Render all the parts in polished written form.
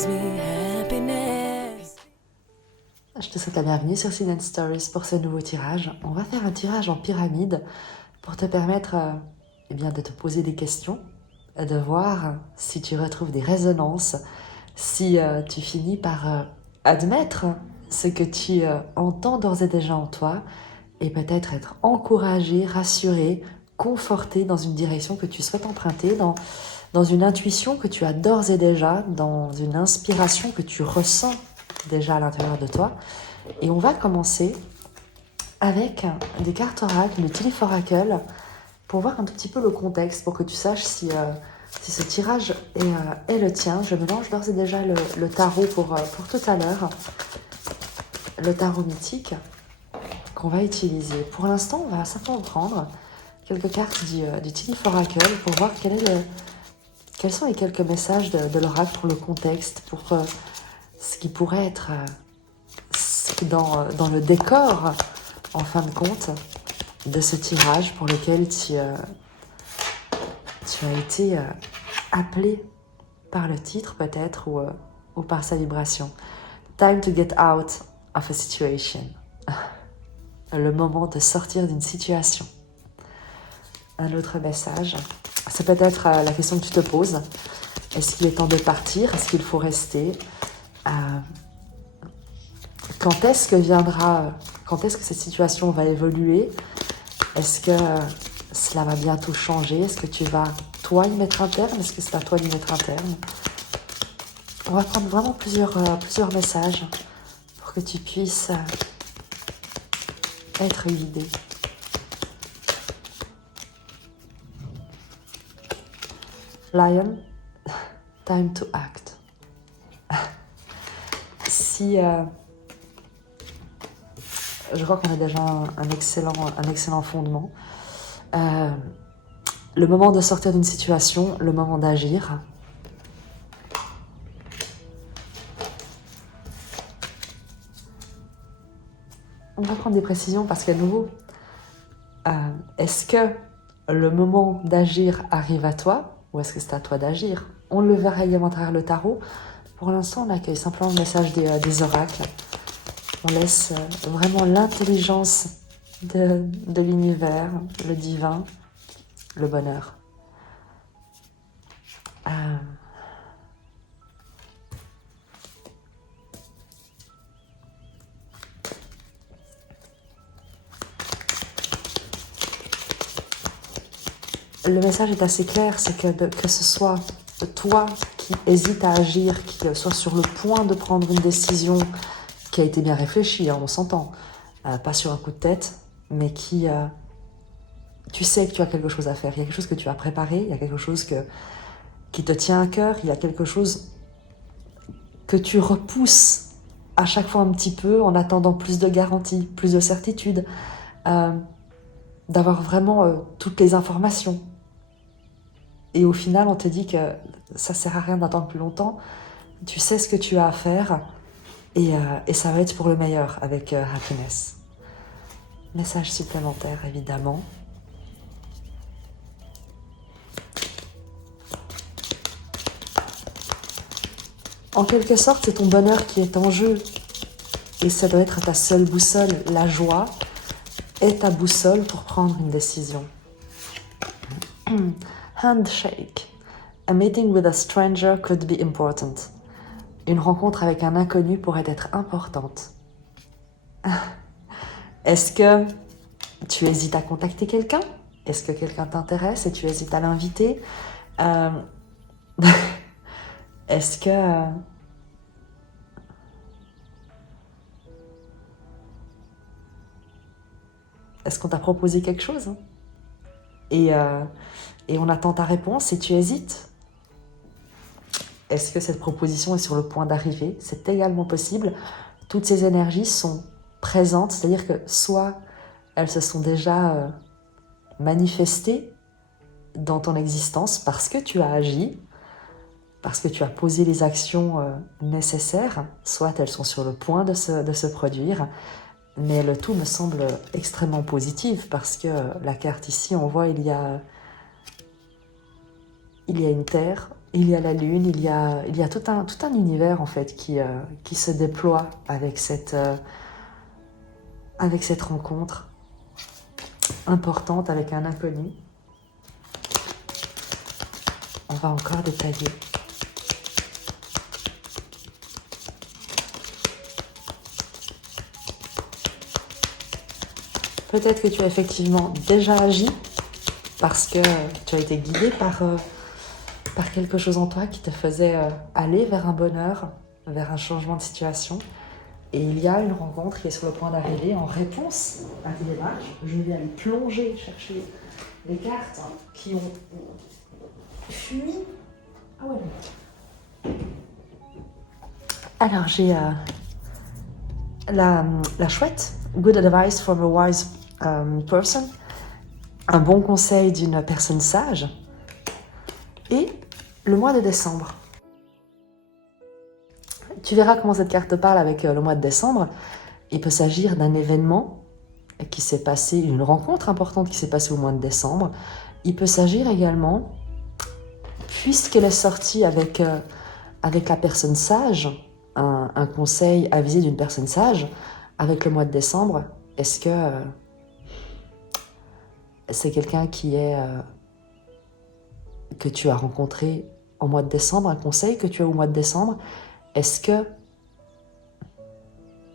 Je te souhaite la bienvenue sur Sin Stories pour ce nouveau tirage. On va faire un tirage en pyramide pour te permettre eh bien, de te poser des questions, de voir si tu retrouves des résonances, si tu finis par admettre ce que tu entends d'ores et déjà en toi et peut-être être encouragé, rassuré, conforté dans une direction que tu souhaites emprunter, dans une intuition que tu as d'ores et déjà, dans une inspiration que tu ressens déjà à l'intérieur de toi. Et on va commencer avec des cartes oracles, le Tilith Oracle, pour voir un tout petit peu le contexte, pour que tu saches si ce tirage est le tien. Je mélange d'ores et déjà le tarot pour tout à l'heure, le tarot mythique qu'on va utiliser. Pour l'instant, on va simplement prendre quelques cartes du Tilith Oracle pour voir quels sont les quelques messages de l'oracle pour le contexte, pour ce qui pourrait être dans le décor, en fin de compte, de ce tirage pour lequel tu as été appelé par le titre peut-être ou par sa vibration. Time to get out of a situation. Le moment de sortir d'une situation. Un autre message, c'est peut-être la question que tu te poses. Est-ce qu'il est temps de partir? Est-ce qu'il faut rester? Quand est-ce que cette situation va évoluer? Est-ce que cela va bientôt changer? Est-ce que tu vas, toi, y mettre un terme? Est-ce que c'est à toi d'y mettre un terme? On va prendre vraiment plusieurs messages pour que tu puisses être guidé. Lion, time to act. Si je crois qu'on a déjà un excellent fondement. Le moment de sortir d'une situation, le moment d'agir. On va prendre des précisions parce qu'à nouveau, est-ce que le moment d'agir arrive à toi ou est-ce que c'est à toi d'agir? On le verra également à travers le tarot. Pour l'instant, on accueille simplement le message des oracles. On laisse vraiment l'intelligence de l'univers, le divin, le bonheur. Le message est assez clair, c'est que ce soit toi qui hésite à agir, qui soit sur le point de prendre une décision qui a été bien réfléchie, on s'entend, pas sur un coup de tête, mais tu sais que tu as quelque chose à faire, il y a quelque chose que tu as préparé, il y a quelque chose qui te tient à cœur, il y a quelque chose que tu repousses à chaque fois un petit peu en attendant plus de garanties, plus de certitude, d'avoir vraiment toutes les informations. Et au final, on te dit que ça sert à rien d'attendre plus longtemps. Tu sais ce que tu as à faire et ça va être pour le meilleur avec Happiness. Message supplémentaire, évidemment. En quelque sorte, c'est ton bonheur qui est en jeu. Et ça doit être ta seule boussole. La joie est ta boussole pour prendre une décision. Handshake. A meeting with a stranger could be important. Une rencontre avec un inconnu pourrait être importante. Est-ce que tu hésites à contacter quelqu'un? Est-ce que quelqu'un t'intéresse et tu hésites à l'inviter? Est-ce que... Est-ce qu'on t'a proposé quelque chose? Et on attend ta réponse et tu hésites? Est-ce que cette proposition est sur le point d'arriver? C'est également possible. Toutes ces énergies sont présentes, c'est-à-dire que soit elles se sont déjà manifestées dans ton existence parce que tu as agi, parce que tu as posé les actions nécessaires, soit elles sont sur le point de se produire, mais le tout me semble extrêmement positif parce que la carte ici, on voit il y a une terre, il y a la lune, il y a tout un univers en fait qui se déploie avec cette rencontre importante avec un inconnu. On va encore détailler. Peut-être que tu as effectivement déjà agi parce que tu as été guidé par quelque chose en toi qui te faisait aller vers un bonheur, vers un changement de situation. Et il y a une rencontre qui est sur le point d'arriver en réponse à tes démarches. Je vais aller plonger, chercher les cartes qui ont fui. Ah ouais. Alors j'ai la chouette, good advice from a wise person, un bon conseil d'une personne sage, et le mois de décembre. Tu verras comment cette carte te parle avec le mois de décembre. Il peut s'agir d'un événement qui s'est passé, une rencontre importante qui s'est passée au mois de décembre. Il peut s'agir également, puisqu'elle est sortie avec la personne sage, un conseil avisé d'une personne sage, avec le mois de décembre, est-ce que c'est quelqu'un que tu as rencontré au mois de décembre, un conseil que tu as au mois de décembre? Est-ce que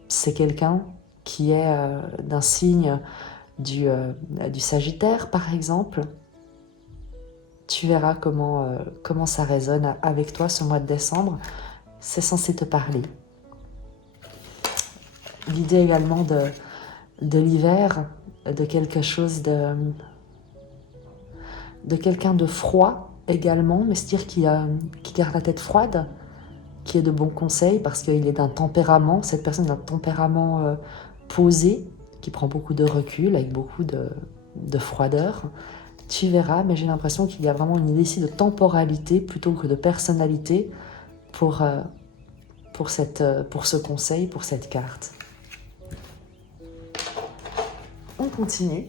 c'est quelqu'un qui est d'un signe du Sagittaire, par exemple? Tu verras comment ça résonne avec toi ce mois de décembre. C'est censé te parler. L'idée également de l'hiver, de quelque chose de quelqu'un de froid également, mais c'est-à-dire qui garde la tête froide, qui est de bons conseils parce qu'il est d'un tempérament, cette personne d'un tempérament posé, qui prend beaucoup de recul, avec beaucoup de froideur. Tu verras, mais j'ai l'impression qu'il y a vraiment une idée ici de temporalité plutôt que de personnalité pour ce conseil, pour cette carte. On continue.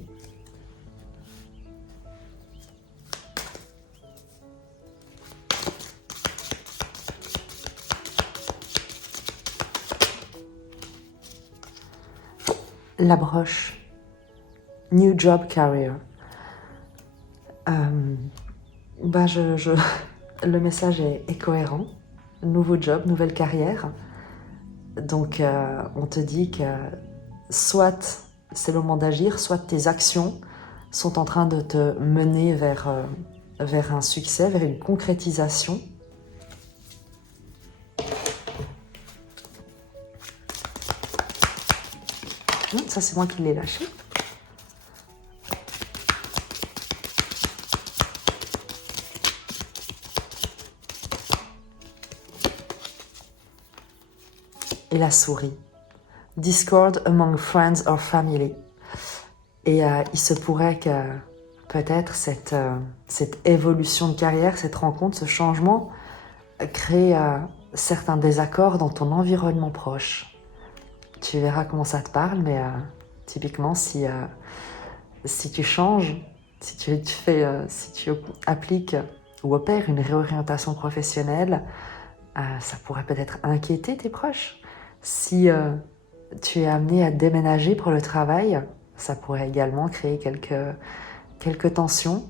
La broche. New job career. Le message est cohérent. Nouveau job, nouvelle carrière. Donc, on te dit que soit c'est le moment d'agir, soit tes actions sont en train de te mener vers un succès, vers une concrétisation. Ça, c'est moi qui l'ai lâché. Et la souris. Discord among friends or family. Et il se pourrait que peut-être cette évolution de carrière, cette rencontre, ce changement crée certains désaccords dans ton environnement proche. Tu verras comment ça te parle, mais typiquement si tu changes, si tu appliques ou opères une réorientation professionnelle, ça pourrait peut-être inquiéter tes proches. Si tu es amené à déménager pour le travail, ça pourrait également créer quelques tensions.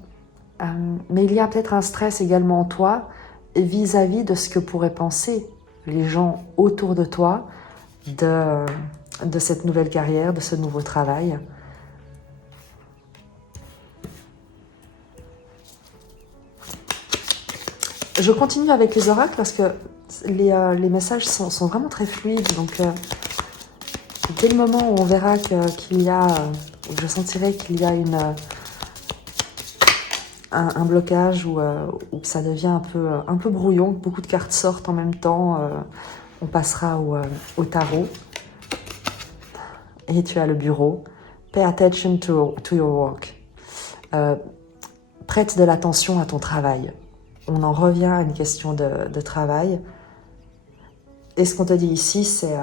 Mais il y a peut-être un stress également en toi vis-à-vis de ce que pourraient penser les gens autour de toi de cette nouvelle carrière, de ce nouveau travail. Je continue avec les oracles parce que les messages sont vraiment très fluides. Donc, dès le moment où on verra qu'il y a, où je sentirai qu'il y a un blocage ou que ça devient un peu brouillon, que beaucoup de cartes sortent en même temps, on passera au tarot. Et tu as le bureau. Pay attention to your work. Prête de l'attention à ton travail. On en revient à une question de travail. Et ce qu'on te dit ici, c'est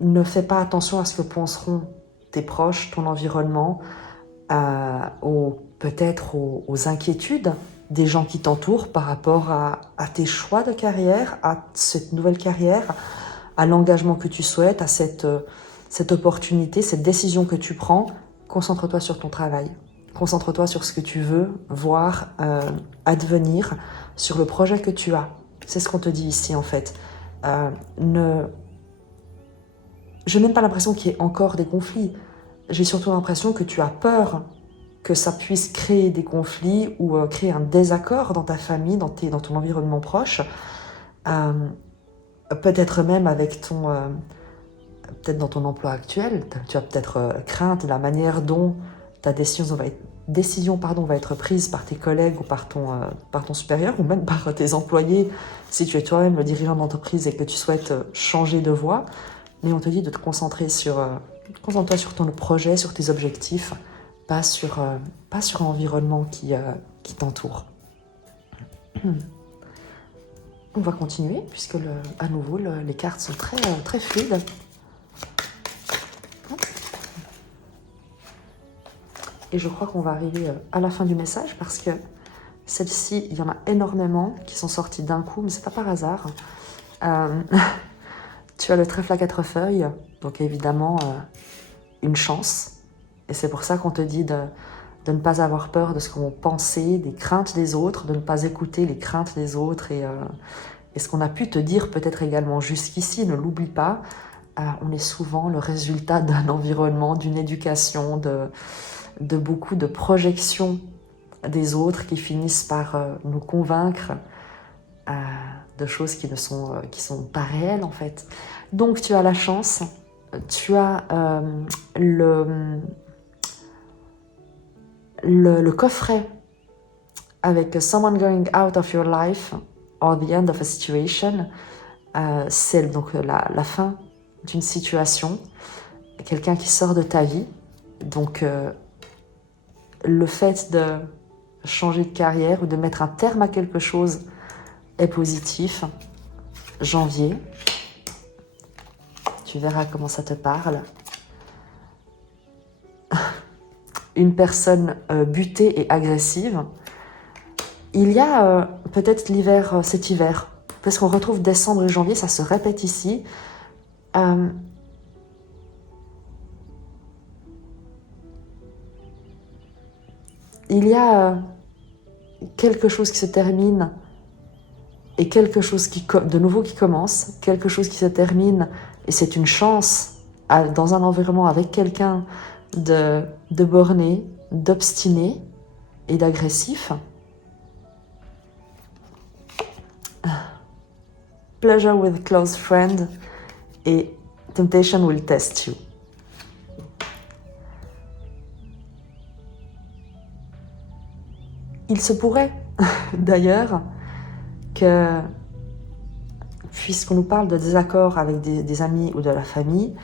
ne fais pas attention à ce que penseront tes proches, ton environnement, peut-être aux inquiétudes des gens qui t'entourent par rapport à tes choix de carrière, à cette nouvelle carrière, à l'engagement que tu souhaites, à cette opportunité, cette décision que tu prends. Concentre-toi sur ton travail. Concentre-toi sur ce que tu veux voir advenir, sur le projet que tu as. C'est ce qu'on te dit ici en fait. Je n'ai même pas l'impression qu'il y ait encore des conflits. J'ai surtout l'impression que tu as peur que ça puisse créer des conflits ou créer un désaccord dans ta famille, dans ton environnement proche. Peut-être même avec peut-être dans ton emploi actuel, tu as peut-être crainte de la manière dont ta décision va être prise par tes collègues ou par ton supérieur ou même par tes employés si tu es toi-même le dirigeant d'entreprise et que tu souhaites changer de voie. Mais on te dit de te concentrer concentre-toi sur ton projet, sur tes objectifs, pas sur l'environnement qui t'entoure. On va continuer puisque à nouveau les cartes sont très, très fluides. Et je crois qu'on va arriver à la fin du message parce que celle-ci, il y en a énormément qui sont sorties d'un coup, mais c'est pas par hasard. Tu as le trèfle à 4 feuilles, donc évidemment une chance. Et c'est pour ça qu'on te dit de ne pas avoir peur de ce qu'on vont penser, des craintes des autres, de ne pas écouter les craintes des autres et ce qu'on a pu te dire peut-être également jusqu'ici, ne l'oublie pas. On est souvent le résultat d'un environnement, d'une éducation, de beaucoup de projections des autres qui finissent par nous convaincre de choses qui sont pas réelles en fait. Donc tu as la chance, tu as le coffret avec Someone Going Out of Your Life or the End of a Situation. C'est donc la fin d'une situation, quelqu'un qui sort de ta vie. Donc le fait de changer de carrière ou de mettre un terme à quelque chose est positif. Janvier, tu verras comment ça te parle. Une personne butée et agressive. Il y a peut-être cet hiver, parce qu'on retrouve décembre et janvier, ça se répète ici. Il y a quelque chose qui se termine et quelque chose de nouveau qui commence, quelque chose qui se termine et c'est une chance dans un environnement avec quelqu'un de borné, d'obstiné et d'agressif. Pleasure with close friend et temptation will test you. Il se pourrait d'ailleurs que, puisqu'on nous parle de désaccords avec des amis ou de la famille,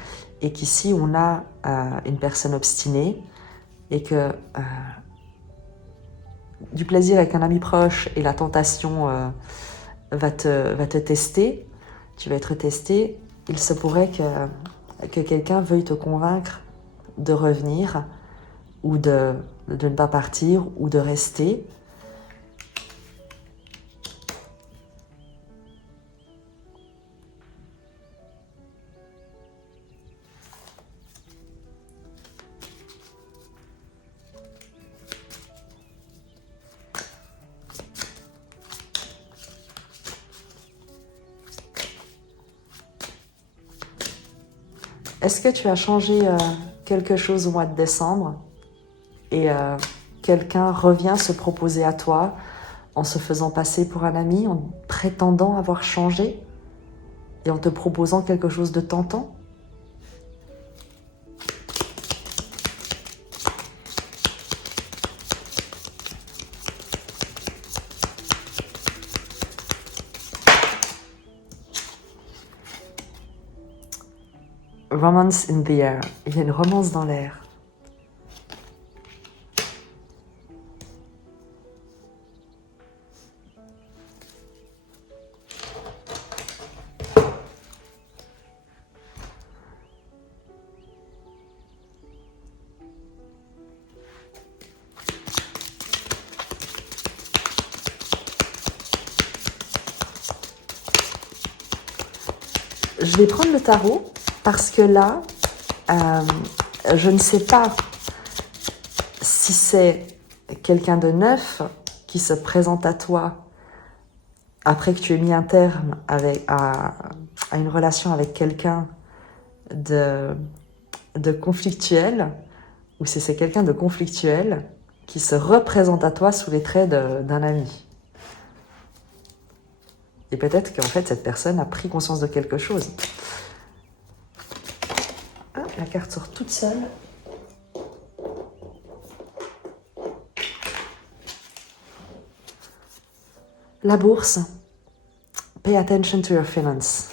et qu'ici on a une personne obstinée, et que du plaisir avec un ami proche et la tentation va te tester, tu vas être testé, il se pourrait que quelqu'un veuille te convaincre de revenir, ou de ne pas partir, ou de rester. Est-ce que tu as changé quelque chose au mois de décembre et quelqu'un revient se proposer à toi en se faisant passer pour un ami, en prétendant avoir changé et en te proposant quelque chose de tentant? Romance in the air. Il y a une romance dans l'air. Je vais prendre le tarot parce que là, je ne sais pas si c'est quelqu'un de neuf qui se présente à toi après que tu aies mis un terme à une relation avec quelqu'un de conflictuel, ou si c'est quelqu'un de conflictuel qui se représente à toi sous les traits d'un ami. Et peut-être qu'en fait, cette personne a pris conscience de quelque chose. Ah, la carte sort toute seule. La bourse. Pay attention to your finance.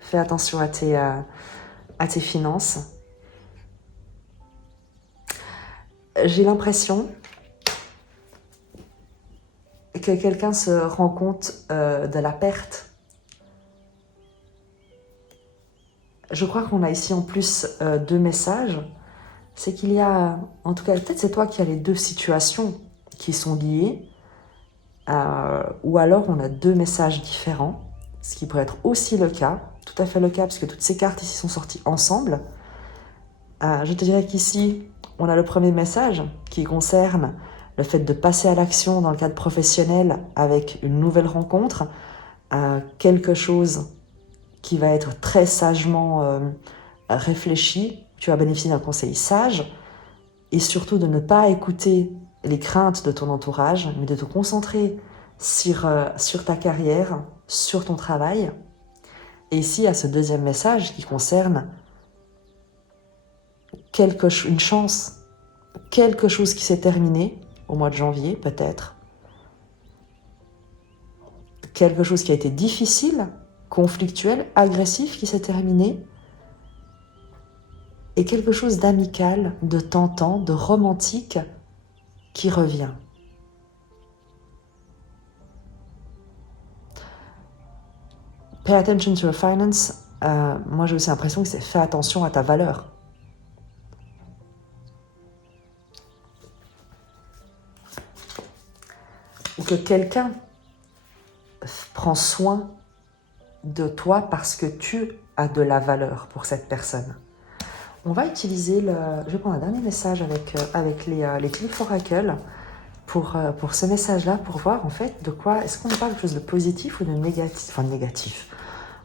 Fais attention à tes finances. J'ai l'impression que quelqu'un se rend compte de la perte. Je crois qu'on a ici en plus deux messages. C'est qu'il y a, en tout cas, peut-être c'est toi qui as les deux situations qui sont liées, ou alors on a deux messages différents, ce qui pourrait être aussi le cas, tout à fait le cas, puisque toutes ces cartes ici sont sorties ensemble. Je te dirais qu'ici, on a le premier message qui concerne le fait de passer à l'action dans le cadre professionnel avec une nouvelle rencontre, quelque chose qui va être très sagement réfléchi, tu vas bénéficier d'un conseil sage, et surtout de ne pas écouter les craintes de ton entourage, mais de te concentrer sur ta carrière, sur ton travail. Et ici, il y a ce deuxième message qui concerne une chance, quelque chose qui s'est terminé au mois de janvier peut-être, quelque chose qui a été difficile, conflictuel, agressif qui s'est terminé, et quelque chose d'amical, de tentant, de romantique qui revient. Pay attention to your finance, moi j'ai aussi l'impression que c'est fais attention à ta valeur. Ou que quelqu'un prend soin de toi parce que tu as de la valeur pour cette personne. On va utiliser je vais prendre un dernier message avec les Cliff Oracle pour ce message-là, pour voir en fait de quoi, est-ce qu'on parle de quelque chose de positif ou de négatif, enfin négatif,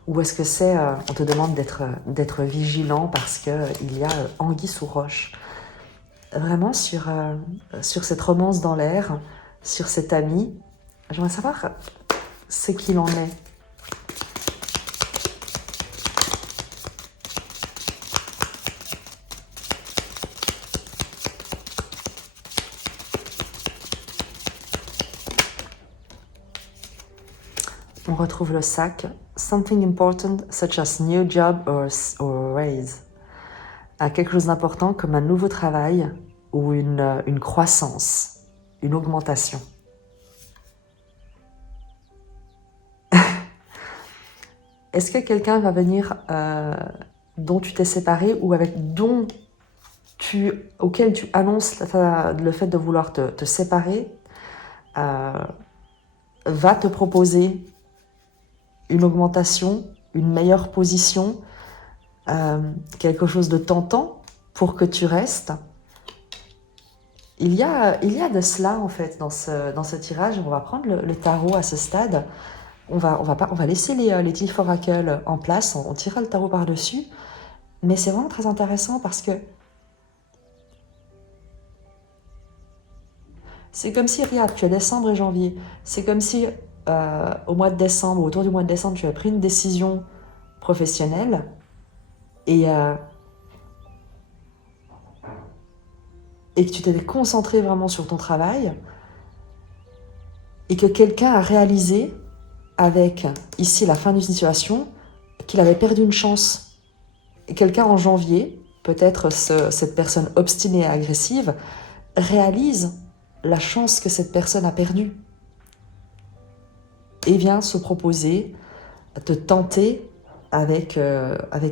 ou est-ce que c'est, on te demande d'être vigilant parce qu'il y a anguille sous roche. Vraiment sur cette romance dans l'air, sur cet ami, j'aimerais savoir ce qu'il en est. On retrouve le sac. Something important, such as new job or raise. Quelque chose d'important comme un nouveau travail ou une croissance, une augmentation. Est-ce que quelqu'un va venir dont tu t'es séparé ou auquel tu annonces le fait de vouloir te séparer, va te proposer une augmentation, une meilleure position, quelque chose de tentant pour que tu restes. Il y a de cela en fait dans ce tirage. On va prendre le tarot à ce stade. On va laisser les Cliff Oracle en place. On tirera le tarot par-dessus. Mais c'est vraiment très intéressant parce que c'est comme si, regarde, tu as décembre et janvier. C'est comme si au mois de décembre, autour du mois de décembre, tu as pris une décision professionnelle et que tu t'es concentré vraiment sur ton travail et que quelqu'un a réalisé avec, ici, la fin d'une situation, qu'il avait perdu une chance. Et quelqu'un en janvier, peut-être cette personne obstinée et agressive, réalise la chance que cette personne a perdue et vient se proposer, te tenter avec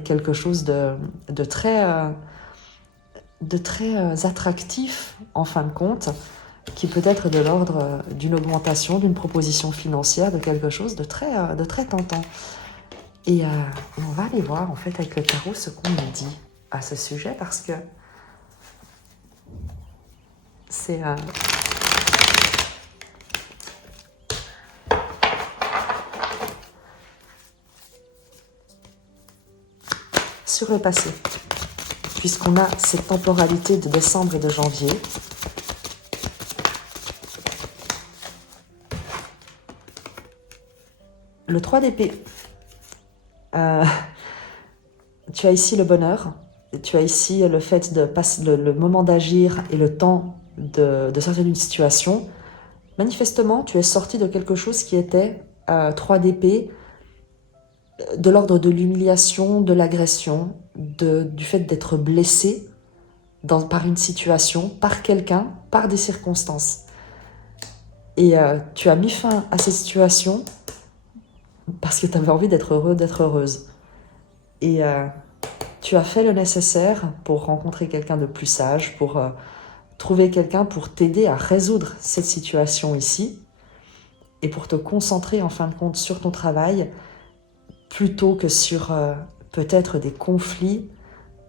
quelque chose de très attractif en fin de compte, qui peut être de l'ordre d'une augmentation, d'une proposition financière, de quelque chose de très tentant. Et on va aller voir en fait avec le tarot ce qu'on nous dit à ce sujet, parce que c'est... sur le passé, puisqu'on a cette temporalité de décembre et de janvier. Le 3 d'épée. Tu as ici le bonheur, tu as ici le fait de passer le moment d'agir et le temps de sortir d'une situation. Manifestement, tu es sorti de quelque chose qui était 3 d'épée, de l'ordre de l'humiliation, de l'agression, du fait d'être blessé par une situation, par quelqu'un, par des circonstances. Et tu as mis fin à ces situations parce que tu avais envie d'être heureux, d'être heureuse. Et tu as fait le nécessaire pour rencontrer quelqu'un de plus sage, pour trouver quelqu'un pour t'aider à résoudre cette situation ici, et pour te concentrer en fin de compte sur ton travail, plutôt que sur peut-être des conflits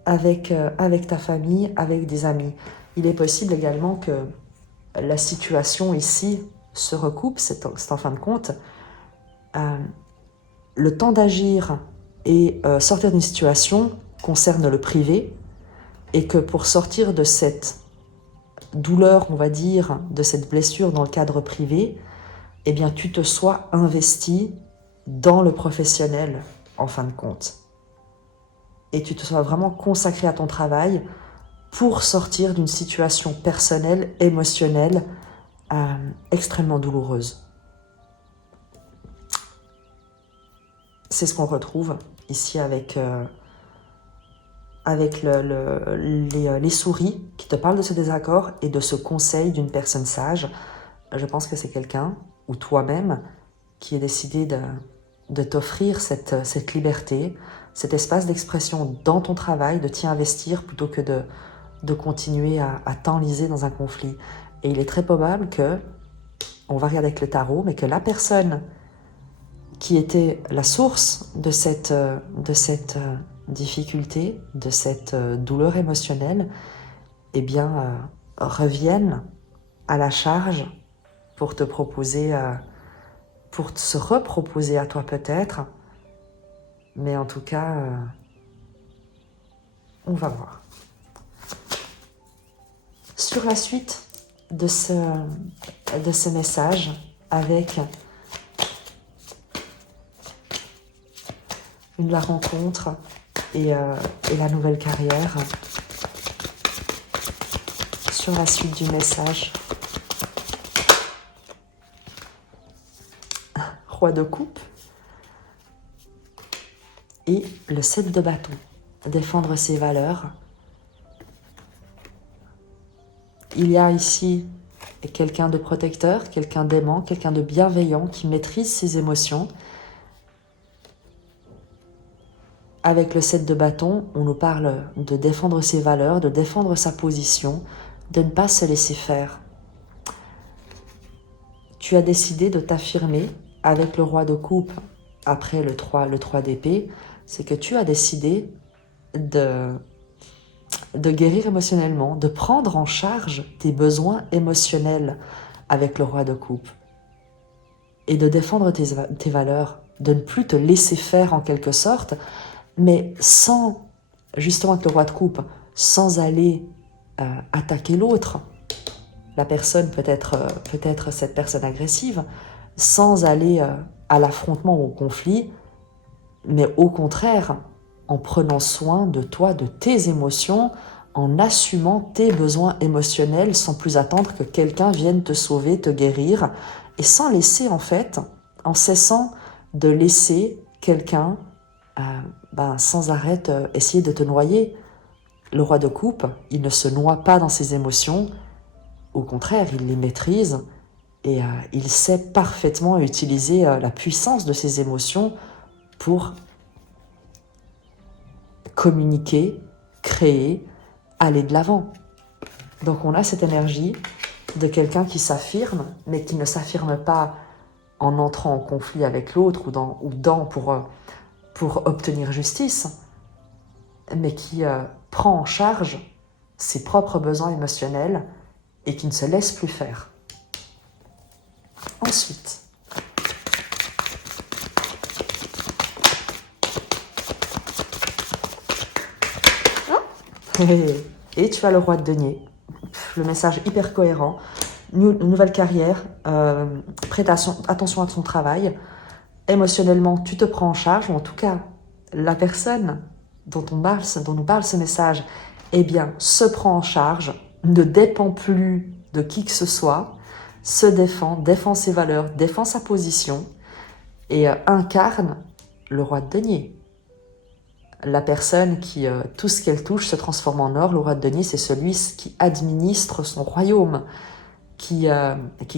avec ta famille, avec des amis. Il est possible également que la situation ici se recoupe, c'est en fin de compte. Le temps d'agir et sortir d'une situation concerne le privé, et que pour sortir de cette douleur, on va dire, de cette blessure dans le cadre privé, eh bien tu te sois investi dans le professionnel en fin de compte. Et tu te sois vraiment consacré à ton travail pour sortir d'une situation personnelle, émotionnelle, extrêmement douloureuse. C'est ce qu'on retrouve ici avec les souris qui te parlent de ce désaccord et de ce conseil d'une personne sage. Je pense que c'est quelqu'un, ou toi-même, qui est décidé de t'offrir cette liberté, cet espace d'expression dans ton travail, de t'y investir plutôt que de continuer à t'enliser dans un conflit. Et il est très probable que, on va regarder avec le tarot, mais que la personne qui était la source de cette difficulté, de cette douleur émotionnelle, eh bien, revienne à la charge pour te proposer, pour se reproposer à toi peut-être, mais en tout cas, on va voir. Sur la suite de ce message, avec la rencontre et la nouvelle carrière, sur la suite du message, Roi de coupe et le 7 de bâton, défendre ses valeurs. Il y a ici quelqu'un de protecteur, quelqu'un d'aimant, quelqu'un de bienveillant qui maîtrise ses émotions. Avec le 7 de bâton, on nous parle de défendre ses valeurs, de défendre sa position, de ne pas se laisser faire. Tu as décidé de t'affirmer avec le roi de coupe après le 3 d'épée. C'est que tu as décidé de guérir émotionnellement, de prendre en charge tes besoins émotionnels avec le roi de coupe et de défendre tes valeurs, de ne plus te laisser faire en quelque sorte, mais sans, justement avec le roi de coupe, sans aller attaquer l'autre, la personne peut-être cette personne agressive, sans aller à l'affrontement ou au conflit, mais au contraire, en prenant soin de toi, de tes émotions, en assumant tes besoins émotionnels sans plus attendre que quelqu'un vienne te sauver, te guérir, et sans laisser en fait, en cessant de laisser quelqu'un sans arrêt essayer de te noyer. Le roi de coupe, il ne se noie pas dans ses émotions, au contraire, il les maîtrise et il sait parfaitement utiliser la puissance de ses émotions pour communiquer, créer, aller de l'avant. Donc on a cette énergie de quelqu'un qui s'affirme, mais qui ne s'affirme pas en entrant en conflit avec l'autre pour obtenir justice, mais qui prend en charge ses propres besoins émotionnels et qui ne se laisse plus faire. Ensuite, et tu as le roi de denier. Le message hyper cohérent. Nouvelle carrière, prête attention à ton travail. Émotionnellement, tu te prends en charge, ou en tout cas, la personne dont nous parle ce message, eh bien, se prend en charge, ne dépend plus de qui que ce soit, se défend ses valeurs, défend sa position et incarne le roi de denier. La personne qui, tout ce qu'elle touche se transforme en or. Le roi de denier, c'est celui qui administre son royaume, qui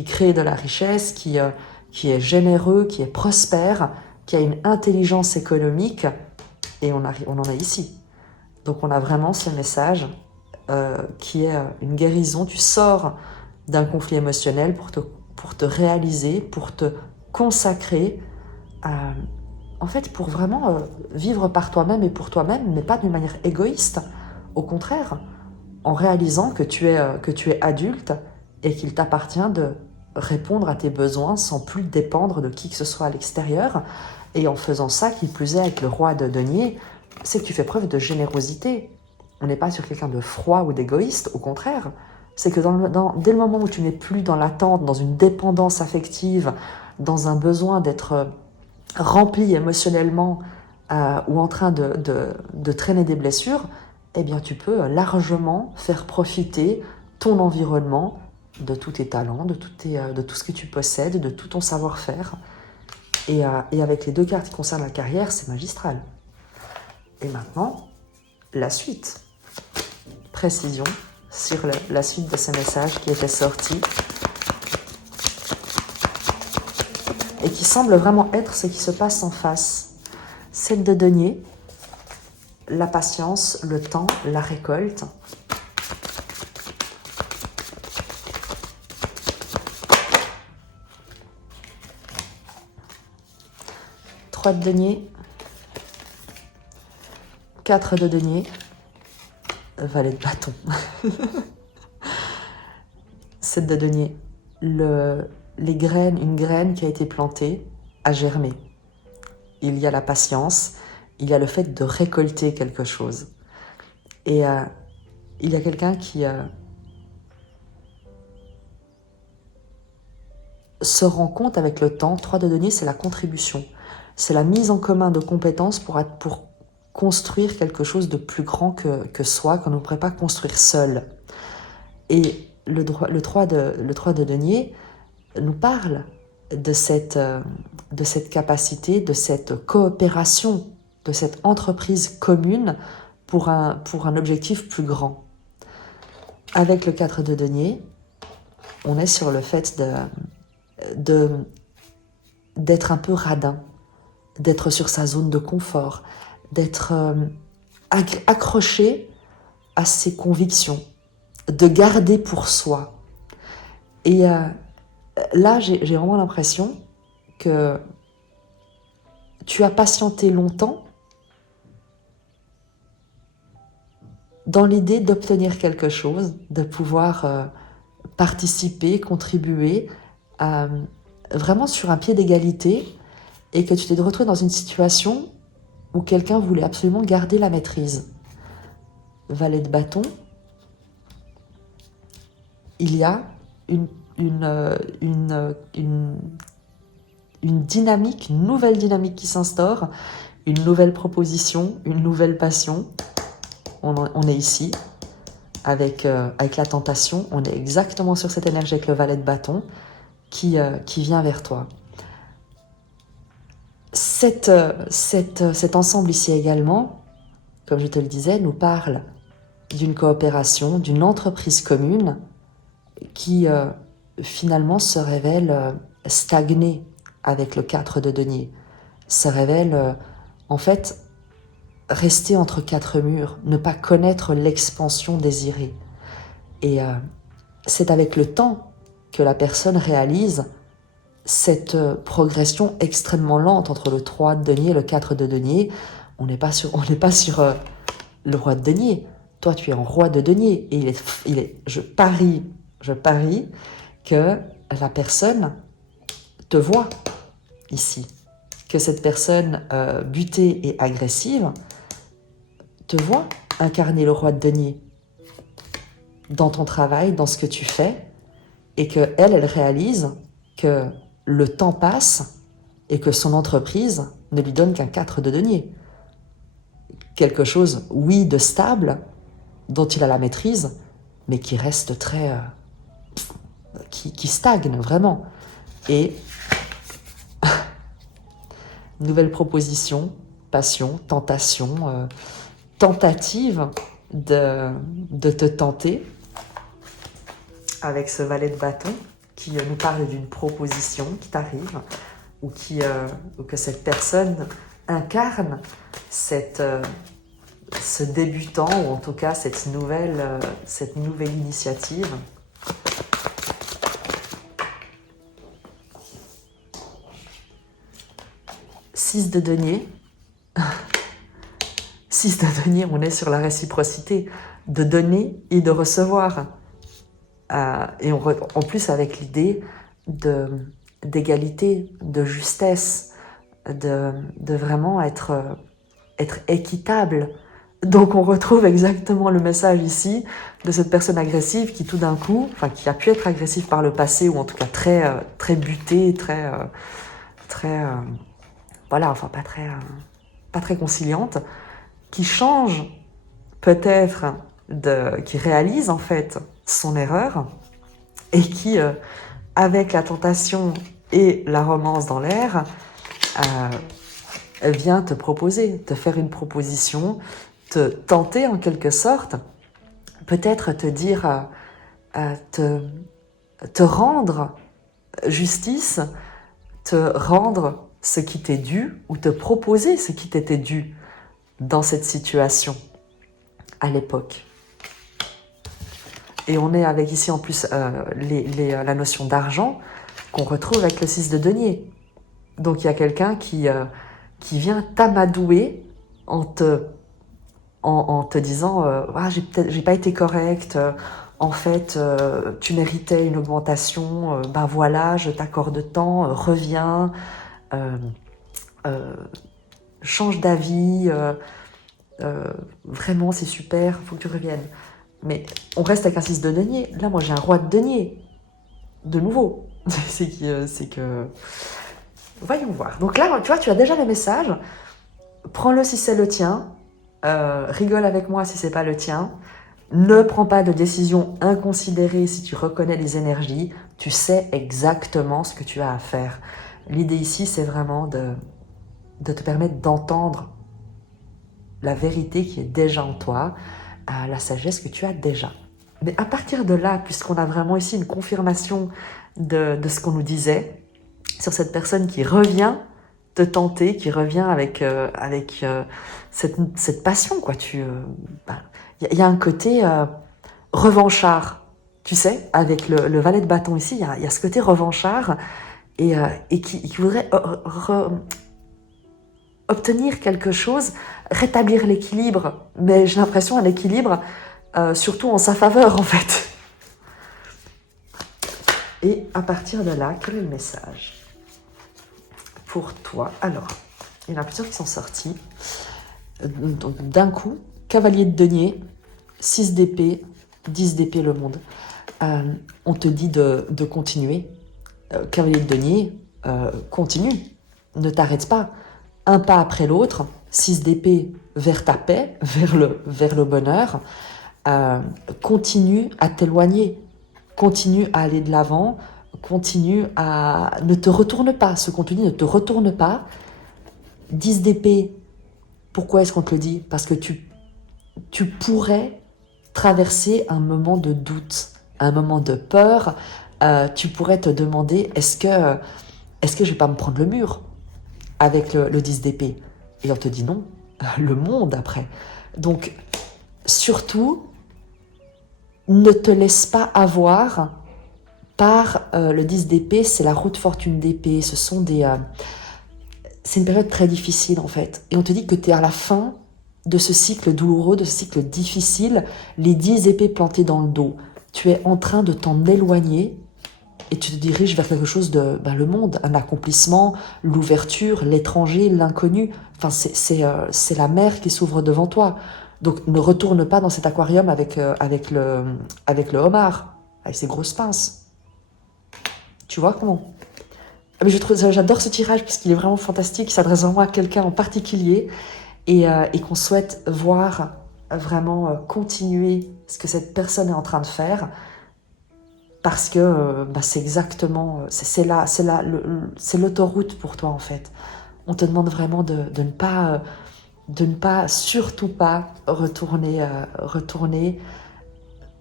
crée de la richesse, qui est généreux, qui est prospère, qui a une intelligence économique, et on en est ici. Donc on a vraiment ce message qui est une guérison. Tu sors d'un conflit émotionnel pour te réaliser, pour te consacrer, en fait pour vraiment vivre par toi-même et pour toi-même, mais pas d'une manière égoïste. Au contraire, en réalisant que tu es adulte et qu'il t'appartient de répondre à tes besoins sans plus dépendre de qui que ce soit à l'extérieur. Et en faisant ça, qui plus est avec le roi de denier, c'est que tu fais preuve de générosité. On n'est pas sur quelqu'un de froid ou d'égoïste, au contraire. C'est que dès le moment où tu n'es plus dans l'attente, dans une dépendance affective, dans un besoin d'être rempli émotionnellement ou en train de traîner des blessures, eh bien tu peux largement faire profiter ton environnement de tous tes talents, de tout ce que tu possèdes, de tout ton savoir-faire. Et avec les deux cartes qui concernent la carrière, c'est magistral. Et maintenant, la suite. Précision sur la suite de ce message qui était sorti et qui semble vraiment être ce qui se passe en face. 7 de denier, la patience, le temps, la récolte. Trois de denier, 4 de denier, valet de bâton. 7 de denier, une graine qui a été plantée a germé. Il y a la patience, il y a le fait de récolter quelque chose. Et il y a quelqu'un qui se rend compte avec le temps. 3 de denier, c'est la contribution. C'est la mise en commun de compétences pour construire quelque chose de plus grand que soi, qu'on ne pourrait pas construire seul. Et le 3 de denier nous parle de cette capacité, de cette coopération, de cette entreprise commune pour un objectif plus grand. Avec le 4 de denier, on est sur le fait d'être un peu radin, d'être sur sa zone de confort, d'être accroché à ses convictions, de garder pour soi. Et là, j'ai vraiment l'impression que tu as patienté longtemps dans l'idée d'obtenir quelque chose, de pouvoir participer, contribuer, vraiment sur un pied d'égalité, et que tu t'es retrouvé dans une situation où quelqu'un voulait absolument garder la maîtrise. Valet de bâton, il y a une dynamique, une nouvelle dynamique qui s'instaure, une nouvelle proposition, une nouvelle passion. On est ici avec la tentation, on est exactement sur cette énergie avec le valet de bâton qui vient vers toi. Cet ensemble ici également, comme je te le disais, nous parle d'une coopération, d'une entreprise commune qui finalement se révèle stagnée avec le 4 de denier, se révèle en fait rester entre 4 murs, ne pas connaître l'expansion désirée. Et c'est avec le temps que la personne réalise cette progression extrêmement lente entre le 3 de denier et le 4 de denier. On n'est pas sur le roi de denier. Toi, tu es en roi de denier. Et je parie que la personne te voit ici. Que cette personne butée et agressive te voit incarner le roi de denier dans ton travail, dans ce que tu fais, et qu'elle réalise que le temps passe et que son entreprise ne lui donne qu'un 4 de denier. Quelque chose, oui, de stable, dont il a la maîtrise, mais qui reste très... qui stagne vraiment. Et nouvelle proposition, passion, tentation, tentative de te tenter avec ce valet de bâton qui nous parle d'une proposition qui t'arrive ou que cette personne incarne ce débutant ou en tout cas cette nouvelle initiative. Six de denier. 6 de denier, on est sur la réciprocité de donner et de recevoir. Et en plus avec l'idée d'égalité, de justesse, de vraiment être équitable. Donc on retrouve exactement le message ici de cette personne agressive qui tout d'un coup, enfin qui a pu être agressive par le passé ou en tout cas très butée, voilà, enfin pas très conciliante, qui change peut-être, qui réalise en fait son erreur et qui, avec la tentation et la romance dans l'air, vient te proposer, te faire une proposition, te tenter en quelque sorte, peut-être te dire, te rendre justice, te rendre ce qui t'est dû ou te proposer ce qui t'était dû dans cette situation à l'époque. Et on est avec ici en plus la notion d'argent qu'on retrouve avec le 6 de denier. Donc il y a quelqu'un qui vient t'amadouer en te disant j'ai pas été correct, en fait tu méritais une augmentation, ben voilà, je t'accorde tant, reviens, change d'avis, vraiment c'est super, faut que tu reviennes. Mais on reste avec un 6 de denier. Là, moi, j'ai un roi de denier. De nouveau. c'est que... Voyons voir. Donc là, tu vois, tu as déjà les messages. Prends-le si c'est le tien. Rigole avec moi si c'est pas le tien. Ne prends pas de décision inconsidérée si tu reconnais les énergies. Tu sais exactement ce que tu as à faire. L'idée ici, c'est vraiment de te permettre d'entendre la vérité qui est déjà en toi, la sagesse que tu as déjà. Mais à partir de là, puisqu'on a vraiment ici une confirmation de ce qu'on nous disait, sur cette personne qui revient te tenter, qui revient avec cette passion, quoi. Il y a un côté revanchard, tu sais, avec le valet de bâton ici, il y a ce côté revanchard et qui voudrait obtenir quelque chose, rétablir l'équilibre, mais j'ai l'impression un équilibre surtout en sa faveur en fait. Et à partir de là, quel est le message pour toi? Alors, il y en a plusieurs qui sont sortis. Donc, d'un coup, cavalier de denier, 6 d'épée, 10 d'épée le monde. On te dit de continuer. Cavalier de denier, continue, ne t'arrête pas. Un pas après l'autre, 6 d'épée vers ta paix, vers le bonheur. Continue à t'éloigner, continue à aller de l'avant, continue à... Ne te retourne pas, ce qu'on te dit ne te retourne pas. 10 d'épée, pourquoi est-ce qu'on te le dit? Parce que tu pourrais traverser un moment de doute, un moment de peur. Tu pourrais te demander, est-ce que je vais pas me prendre le mur avec le 10 d'épée? Et on te dit non, le monde après. Donc, surtout, ne te laisse pas avoir par le 10 d'épée, c'est la roue de fortune d'épée. C'est une période très difficile en fait. Et on te dit que tu es à la fin de ce cycle douloureux, de ce cycle difficile, les 10 épées plantées dans le dos. Tu es en train de t'en éloigner et tu te diriges vers quelque chose de le monde, un accomplissement, l'ouverture, l'étranger, l'inconnu. Enfin, c'est la mer qui s'ouvre devant toi. Donc ne retourne pas dans cet aquarium avec le homard, avec ses grosses pinces. Tu vois comment? Mais j'adore ce tirage parce qu'il est vraiment fantastique. Il s'adresse vraiment à quelqu'un en particulier et qu'on souhaite voir vraiment continuer ce que cette personne est en train de faire. Parce que c'est exactement, c'est l'autoroute pour toi en fait. On te demande vraiment de ne pas, surtout pas retourner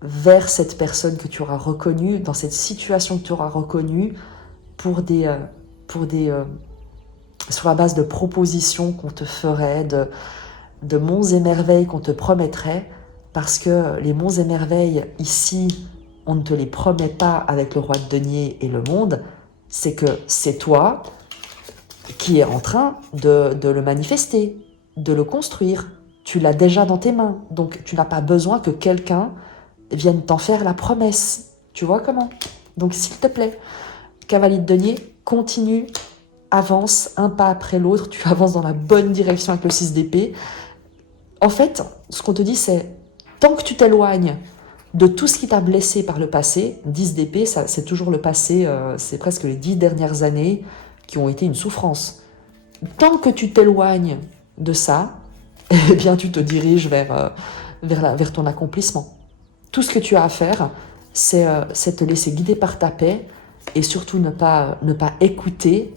vers cette personne que tu auras reconnue, dans cette situation que tu auras reconnue, pour des, sur la base de propositions qu'on te ferait, de monts et merveilles qu'on te promettrait, parce que les monts et merveilles ici, on ne te les promet pas avec le roi de denier et le monde, c'est que c'est toi qui es en train de le manifester, de le construire. Tu l'as déjà dans tes mains, donc tu n'as pas besoin que quelqu'un vienne t'en faire la promesse. Tu vois comment? Donc s'il te plaît, cavalier de denier, continue, avance un pas après l'autre, tu avances dans la bonne direction avec le 6 d'épée. En fait, ce qu'on te dit, c'est tant que tu t'éloignes de tout ce qui t'a blessé par le passé, 10 d'épée, c'est toujours le passé, c'est presque les 10 dernières années qui ont été une souffrance. Tant que tu t'éloignes de ça, eh bien tu te diriges vers ton accomplissement. Tout ce que tu as à faire, c'est te laisser guider par ta paix et surtout ne pas écouter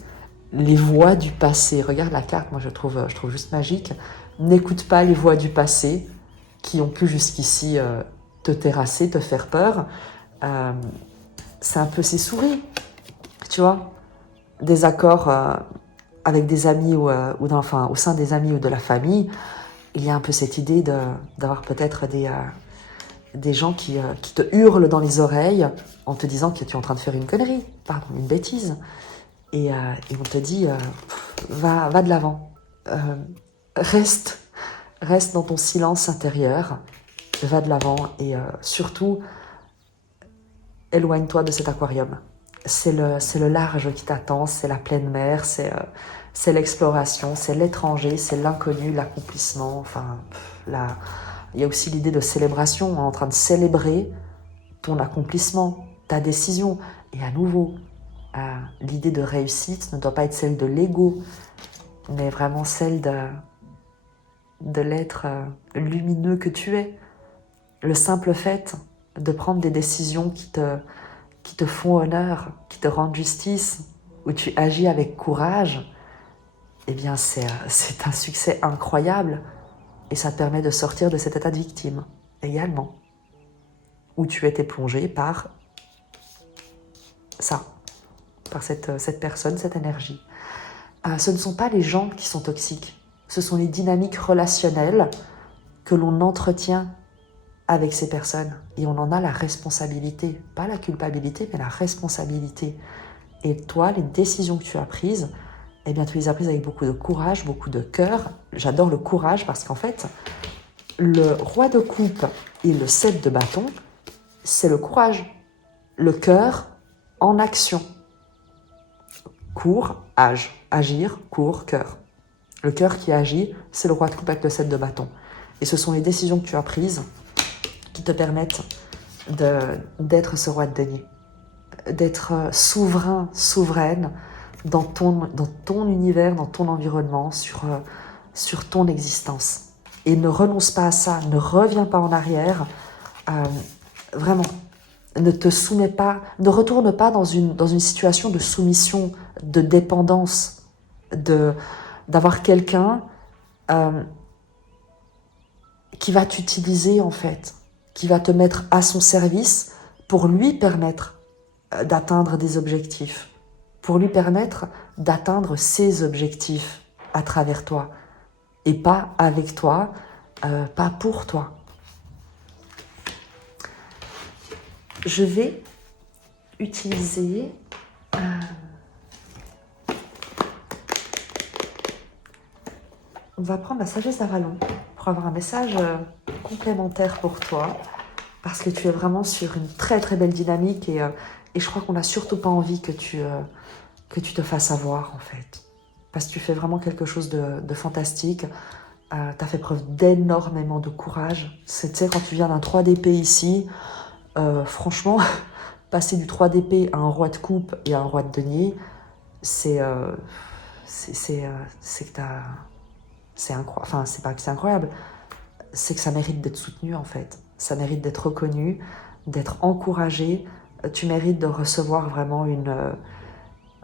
les voix du passé. Regarde la carte, moi je trouve juste magique. N'écoute pas les voix du passé qui ont pu jusqu'ici te terrasser, te faire peur. C'est un peu ces souris, tu vois, des accords avec des amis enfin, au sein des amis ou de la famille. Il y a un peu cette idée d'avoir peut-être des gens qui te hurlent dans les oreilles en te disant que tu es en train de faire une connerie, pardon, une bêtise. Et on te dit, va de l'avant. Reste dans ton silence intérieur, va de l'avant et surtout, éloigne-toi de cet aquarium. C'est le large qui t'attend, c'est la pleine mer, c'est l'exploration, c'est l'étranger, c'est l'inconnu, l'accomplissement. Enfin, il y a aussi l'idée de célébration, on est en train de célébrer ton accomplissement, ta décision. Et à nouveau, l'idée de réussite ne doit pas être celle de l'ego, mais vraiment celle de l'être lumineux que tu es. Le simple fait de prendre des décisions qui te font honneur, qui te rendent justice, où tu agis avec courage, eh bien c'est un succès incroyable et ça te permet de sortir de cet état de victime également, où tu étais plongé par ça, par cette personne, cette énergie. Ce ne sont pas les gens qui sont toxiques, ce sont les dynamiques relationnelles que l'on entretient avec ces personnes. Et on en a la responsabilité, pas la culpabilité, mais la responsabilité. Et toi, les décisions que tu as prises, eh bien, tu les as prises avec beaucoup de courage, beaucoup de cœur. J'adore le courage parce qu'en fait, le roi de coupe et le 7 de bâton, c'est le courage. Le cœur en action. Court, agir, court, cœur. Le cœur qui agit, c'est le roi de coupe avec le 7 de bâton. Et ce sont les décisions que tu as prises qui te permettent d'être ce roi de denier, d'être souverain, souveraine dans ton univers, dans ton environnement, sur ton existence. Et ne renonce pas à ça, ne reviens pas en arrière, vraiment, ne te soumets pas, ne retourne pas dans une situation de soumission, de dépendance, d'avoir quelqu'un qui va t'utiliser en fait, qui va te mettre à son service pour lui permettre d'atteindre des objectifs, pour lui permettre d'atteindre ses objectifs à travers toi, et pas avec toi, pas pour toi. Je vais utiliser on va prendre la sagesse d'Avalon pour avoir un message complémentaire pour toi, parce que tu es vraiment sur une très très belle dynamique et je crois qu'on n'a surtout pas envie que tu te fasses avoir en fait. Parce que tu fais vraiment quelque chose de fantastique. Tu as fait preuve d'énormément de courage. Tu sais, quand tu viens d'un 3 d'épée ici, franchement, passer du 3 d'épée à un roi de coupe et à un roi de denier, c'est que t'as... C'est incroyable. Enfin, c'est pas que c'est incroyable, c'est que ça mérite d'être soutenu en fait. Ça mérite d'être reconnu, d'être encouragé. Tu mérites de recevoir vraiment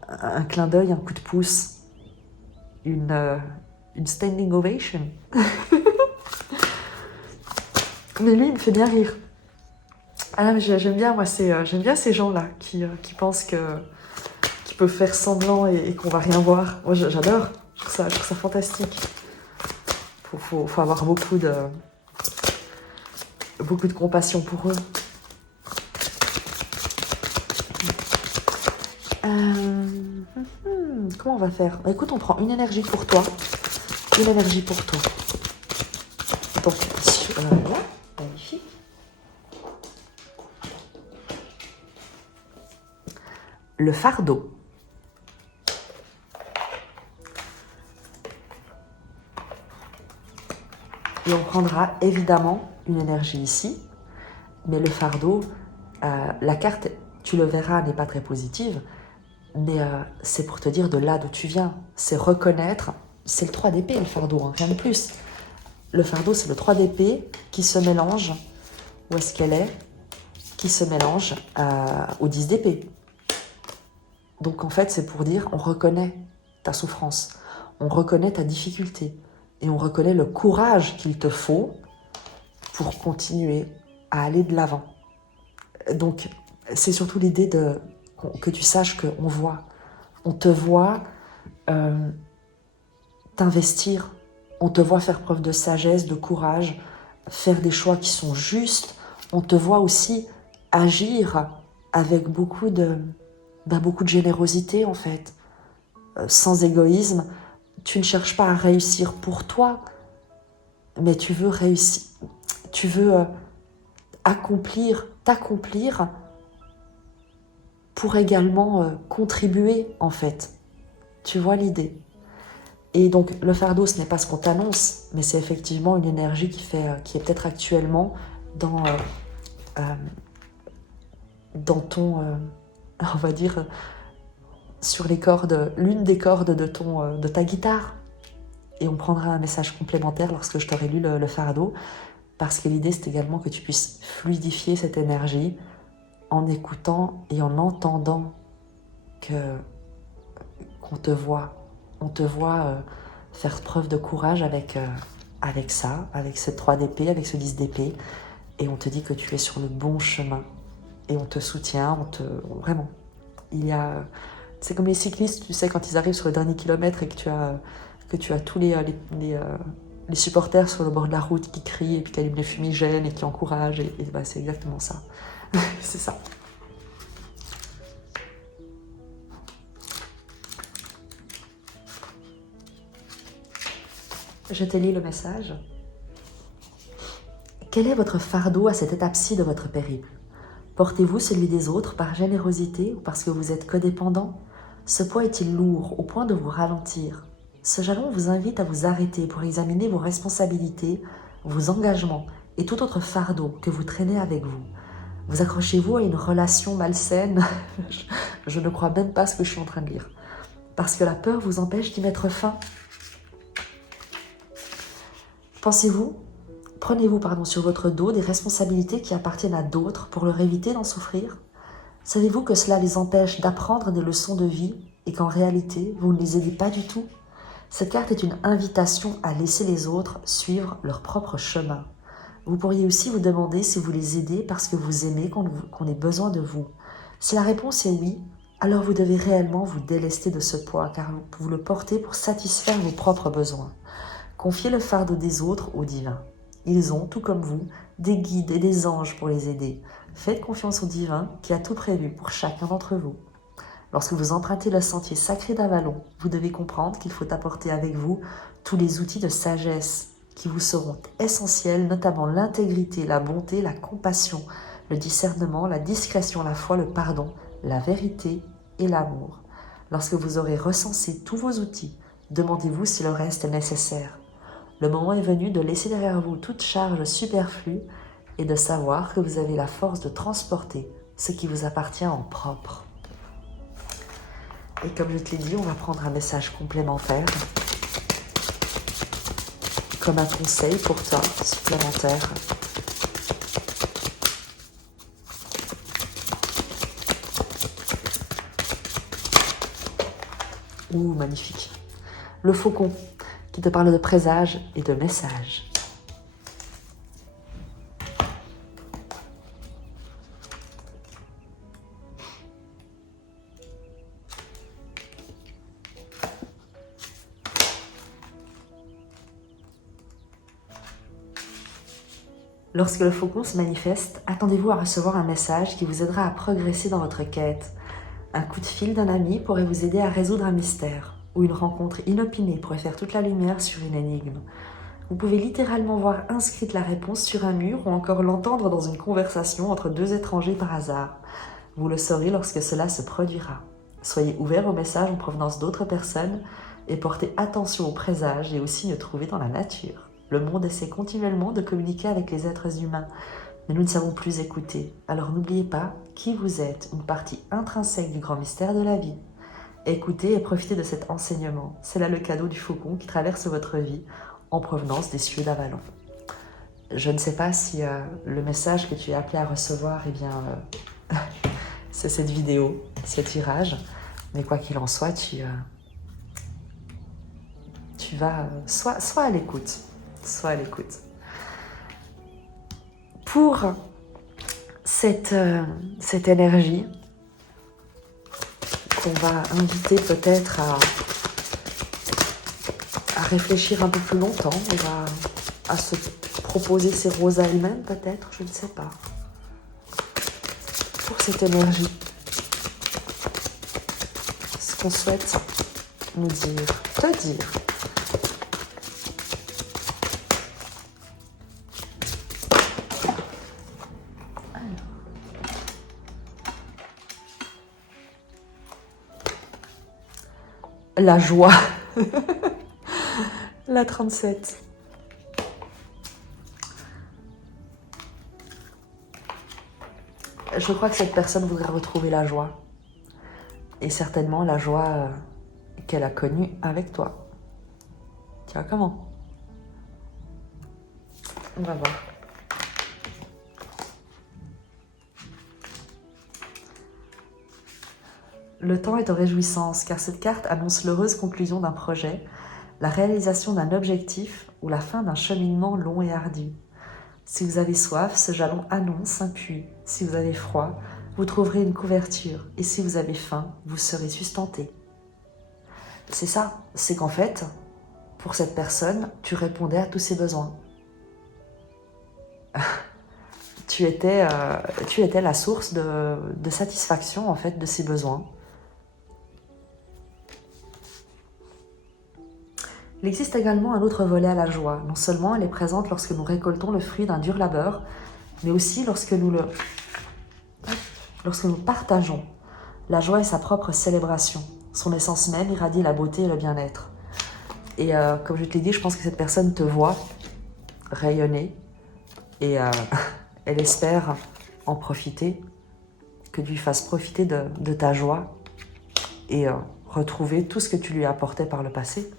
un clin d'œil, un coup de pouce, une standing ovation. Mais lui, il me fait bien rire. Ah non, mais j'aime bien, moi, j'aime bien ces gens-là qui pensent qu'ils peuvent faire semblant et qu'on va rien voir. Moi, j'adore. Je trouve ça fantastique. Faut avoir beaucoup de compassion pour eux. Comment on va faire? Bah, écoute, on prend une énergie pour toi. Une énergie pour toi. Donc, voilà, magnifique. Le fardeau. Et on prendra évidemment une énergie ici, mais le fardeau, la carte, tu le verras, n'est pas très positive, mais c'est pour te dire de là d'où tu viens. C'est reconnaître, c'est le 3 d'épée le fardeau, hein, rien de plus. Le fardeau, c'est le 3 d'épée qui se mélange, où est-ce qu'elle est? Qui se mélange au 10 d'épée. Donc en fait, c'est pour dire, on reconnaît ta souffrance, on reconnaît ta difficulté, et on reconnaît le courage qu'il te faut pour continuer à aller de l'avant. Donc, c'est surtout l'idée que tu saches qu'on voit. On te voit t'investir, on te voit faire preuve de sagesse, de courage, faire des choix qui sont justes. On te voit aussi agir avec beaucoup de générosité en fait, sans égoïsme. Tu ne cherches pas à réussir pour toi, mais tu veux réussir, tu veux t'accomplir pour également contribuer en fait. Tu vois l'idée? Et donc le fardeau, ce n'est pas ce qu'on t'annonce, mais c'est effectivement une énergie qui est peut-être actuellement dans ton, on va dire, sur les cordes, l'une des cordes de ta guitare. Et on prendra un message complémentaire lorsque je t'aurai lu le fardeau, parce que l'idée, c'est également que tu puisses fluidifier cette énergie en écoutant et en entendant qu'on te voit. On te voit faire preuve de courage avec ça, avec ce 3 d'épée, avec ce 10 d'épée, et on te dit que tu es sur le bon chemin. Et on te soutient, vraiment. C'est comme les cyclistes, tu sais, quand ils arrivent sur le dernier kilomètre et que tu as tous les supporters sur le bord de la route qui crient et puis qui allument les fumigènes et qui encouragent, et bah, c'est exactement ça. C'est ça. Je te lis le message. Quel est votre fardeau à cette étape-ci de votre périple? Portez-vous celui des autres par générosité ou parce que vous êtes codépendant? Ce poids est-il lourd au point de vous ralentir? Ce jalon vous invite à vous arrêter pour examiner vos responsabilités, vos engagements et tout autre fardeau que vous traînez avec vous. Vous accrochez-vous à une relation malsaine? Je ne crois même pas ce que je suis en train de lire. Parce que la peur vous empêche d'y mettre fin. Prenez-vous sur votre dos des responsabilités qui appartiennent à d'autres pour leur éviter d'en souffrir? Savez-vous que cela les empêche d'apprendre des leçons de vie et qu'en réalité, vous ne les aidez pas du tout? Cette carte est une invitation à laisser les autres suivre leur propre chemin. Vous pourriez aussi vous demander si vous les aidez parce que vous aimez qu'on ait besoin de vous. Si la réponse est oui, alors vous devez réellement vous délester de ce poids car vous le portez pour satisfaire vos propres besoins. Confiez le fardeau des autres au divin. Ils ont, tout comme vous, des guides et des anges pour les aider. Faites confiance au divin qui a tout prévu pour chacun d'entre vous. Lorsque vous empruntez le sentier sacré d'Avalon, vous devez comprendre qu'il faut apporter avec vous tous les outils de sagesse qui vous seront essentiels, notamment l'intégrité, la bonté, la compassion, le discernement, la discrétion, la foi, le pardon, la vérité et l'amour. Lorsque vous aurez recensé tous vos outils, demandez-vous si le reste est nécessaire. Le moment est venu de laisser derrière vous toute charge superflue et de savoir que vous avez la force de transporter ce qui vous appartient en propre. Et comme je te l'ai dit, on va prendre un message complémentaire, comme un conseil pour toi, supplémentaire. Ouh, magnifique. Le faucon, qui te parle de présage et de message. Lorsque le faucon se manifeste, attendez-vous à recevoir un message qui vous aidera à progresser dans votre quête. Un coup de fil d'un ami pourrait vous aider à résoudre un mystère, ou une rencontre inopinée pourrait faire toute la lumière sur une énigme. Vous pouvez littéralement voir inscrite la réponse sur un mur ou encore l'entendre dans une conversation entre deux étrangers par hasard. Vous le saurez lorsque cela se produira. Soyez ouvert aux messages en provenance d'autres personnes et portez attention aux présages et aux signes trouvés dans la nature. Le monde essaie continuellement de communiquer avec les êtres humains, mais nous ne savons plus écouter. Alors n'oubliez pas qui vous êtes, une partie intrinsèque du grand mystère de la vie. Écoutez et profitez de cet enseignement. C'est là le cadeau du faucon qui traverse votre vie en provenance des cieux d'Avalon. Je ne sais pas si le message que tu es appelé à recevoir, eh bien, c'est cette vidéo, ce tirage, mais quoi qu'il en soit, tu vas soit à l'écoute. Sois à l'écoute. Pour cette énergie qu'on va inviter peut-être à réfléchir un peu plus longtemps, à se proposer ses roses à elle-même peut-être, je ne sais pas. Pour cette énergie, ce qu'on souhaite nous dire, te dire. La joie. La 37. Je crois que cette personne voudrait retrouver la joie. Et certainement la joie qu'elle a connue avec toi. Tiens, comment? On va voir. Le temps est en réjouissance, car cette carte annonce l'heureuse conclusion d'un projet, la réalisation d'un objectif ou la fin d'un cheminement long et ardu. Si vous avez soif, ce jalon annonce un puits. Si vous avez froid, vous trouverez une couverture. Et si vous avez faim, vous serez sustenté. C'est ça, c'est qu'en fait, pour cette personne, tu répondais à tous ses besoins. Tu étais la source de satisfaction en fait de ses besoins. Il existe également un autre volet à la joie. Non seulement elle est présente lorsque nous récoltons le fruit d'un dur labeur, mais aussi lorsque nous partageons. La joie est sa propre célébration. Son essence même irradie la beauté et le bien-être. Et comme je te l'ai dit, je pense que cette personne te voit rayonner et elle espère en profiter, que tu lui fasses profiter de ta joie et retrouver tout ce que tu lui as apporté par le passé.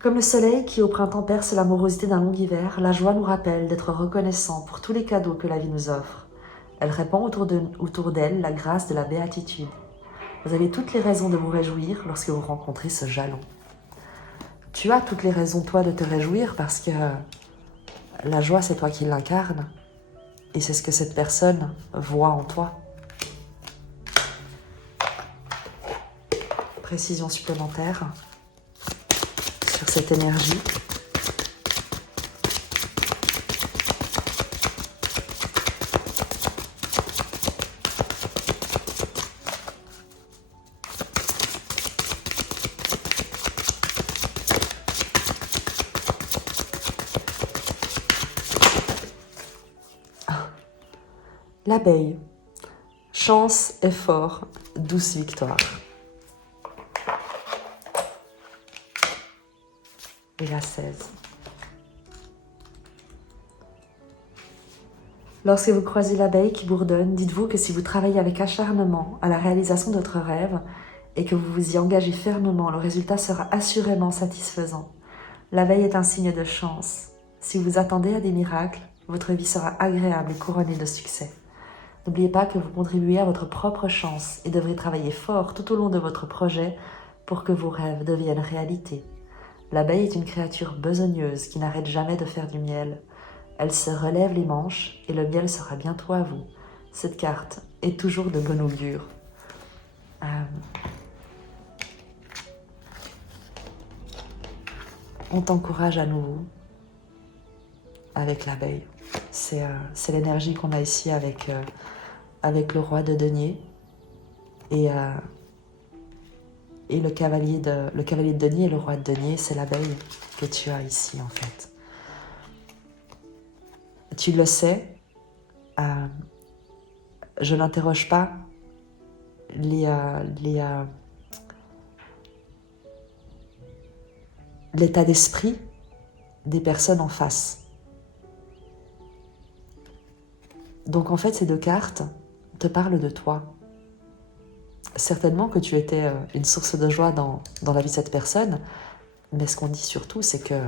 Comme le soleil qui au printemps perce la morosité d'un long hiver, la joie nous rappelle d'être reconnaissant pour tous les cadeaux que la vie nous offre. Elle répand autour d'elle la grâce de la béatitude. Vous avez toutes les raisons de vous réjouir lorsque vous rencontrez ce jalon. Tu as toutes les raisons, toi, de te réjouir parce que la joie, c'est toi qui l'incarne. Et c'est ce que cette personne voit en toi. Précision supplémentaire sur cette énergie. L'abeille. Chance, effort, douce victoire. Et la 16. Lorsque vous croisez l'abeille qui bourdonne, dites-vous que si vous travaillez avec acharnement à la réalisation de votre rêve et que vous vous y engagez fermement, le résultat sera assurément satisfaisant. L'abeille est un signe de chance. Si vous attendez à des miracles, votre vie sera agréable et couronnée de succès. N'oubliez pas que vous contribuez à votre propre chance et devrez travailler fort tout au long de votre projet pour que vos rêves deviennent réalité. L'abeille est une créature besogneuse qui n'arrête jamais de faire du miel. Elle se relève les manches et le miel sera bientôt à vous. Cette carte est toujours de bon augure. On t'encourage à nouveau avec l'abeille. C'est l'énergie qu'on a ici avec le roi de denier et le cavalier de denier et le roi de denier, c'est l'abeille que tu as ici en fait. Tu le sais, je n'interroge pas l'état d'esprit des personnes en face. Donc en fait, ces deux cartes te parlent de toi. Certainement que tu étais une source de joie dans la vie de cette personne, mais ce qu'on dit surtout, c'est que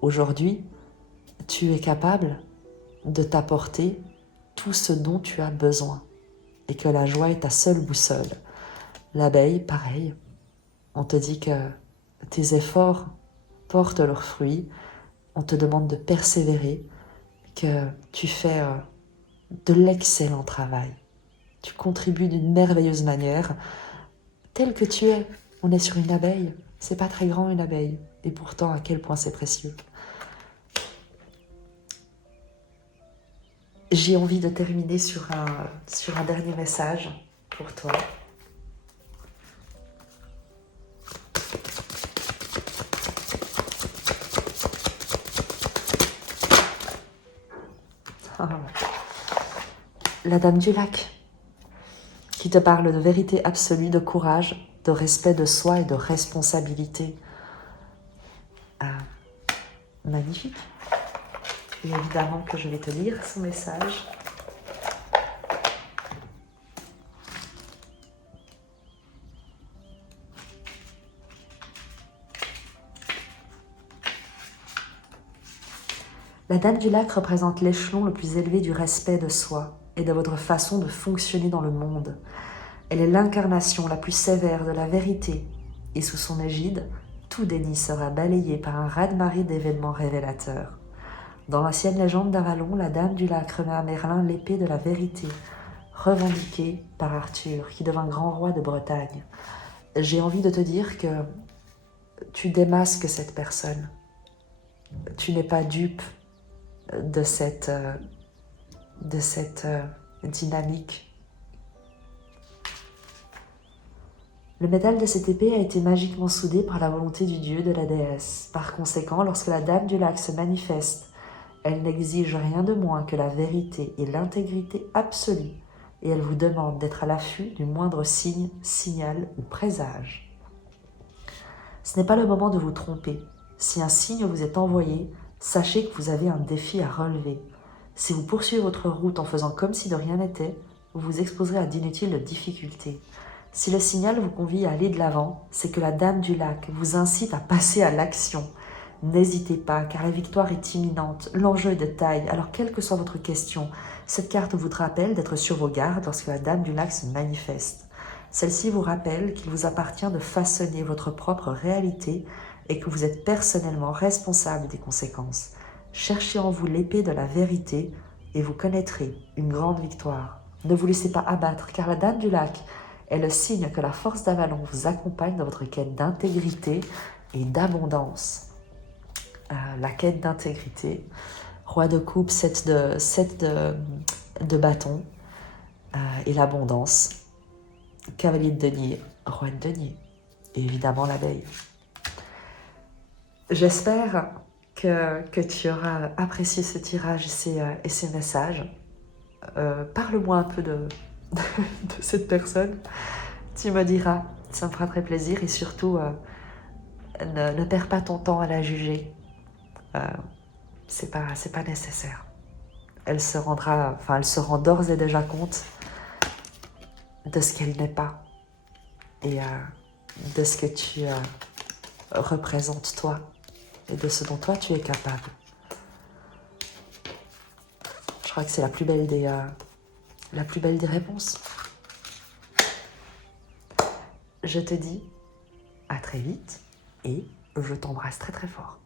aujourd'hui, tu es capable de t'apporter tout ce dont tu as besoin et que la joie est ta seule boussole. L'abeille, pareil, on te dit que tes efforts portent leurs fruits, on te demande de persévérer, que tu fais de l'excellent travail. Tu contribues d'une merveilleuse manière, tel que tu es. On est sur une abeille, c'est pas très grand une abeille, et pourtant à quel point c'est précieux. J'ai envie de terminer sur un dernier message pour toi. La Dame du Lac, qui te parle de vérité absolue, de courage, de respect de soi et de responsabilité. Magnifique. Et évidemment que je vais te lire son message. La Dame du Lac représente l'échelon le plus élevé du respect de soi et de votre façon de fonctionner dans le monde. Elle est l'incarnation la plus sévère de la vérité et sous son égide, tout déni sera balayé par un raz-de-marée d'événements révélateurs. Dans l'ancienne légende d'Avalon, la Dame du Lac remet à Merlin l'épée de la vérité, revendiquée par Arthur, qui devint grand roi de Bretagne. J'ai envie de te dire que tu démasques cette personne. Tu n'es pas dupe de cette dynamique. Le métal de cette épée a été magiquement soudé par la volonté du dieu de la déesse. Par conséquent, lorsque la Dame du Lac se manifeste, elle n'exige rien de moins que la vérité et l'intégrité absolue, et elle vous demande d'être à l'affût du moindre signe, signal ou présage. Ce n'est pas le moment de vous tromper. Si un signe vous est envoyé, sachez que vous avez un défi à relever. Si vous poursuivez votre route en faisant comme si de rien n'était, vous vous exposerez à d'inutiles difficultés. Si le signal vous convie à aller de l'avant, c'est que la Dame du Lac vous incite à passer à l'action. N'hésitez pas, car la victoire est imminente, l'enjeu est de taille, alors quelle que soit votre question, cette carte vous rappelle d'être sur vos gardes lorsque la Dame du Lac se manifeste. Celle-ci vous rappelle qu'il vous appartient de façonner votre propre réalité et que vous êtes personnellement responsable des conséquences. Cherchez en vous l'épée de la vérité et vous connaîtrez une grande victoire. Ne vous laissez pas abattre, car la Dame du Lac est le signe que la force d'Avalon vous accompagne dans votre quête d'intégrité et d'abondance. La quête d'intégrité, roi de coupe, 7 de bâton, et l'abondance, cavalier de denier, roi de denier, et évidemment l'abeille. J'espère que tu auras apprécié ce tirage et ces messages. parle-moi un peu de cette personne. Tu me diras, ça me fera très plaisir et surtout, ne perds pas ton temps à la juger. C'est pas nécessaire. Elle se rend d'ores et déjà compte de ce qu'elle n'est pas et de ce que tu représentes toi et de ce dont toi tu es capable. Je crois que c'est la plus belle des réponses. Je te dis à très vite et je t'embrasse très très fort.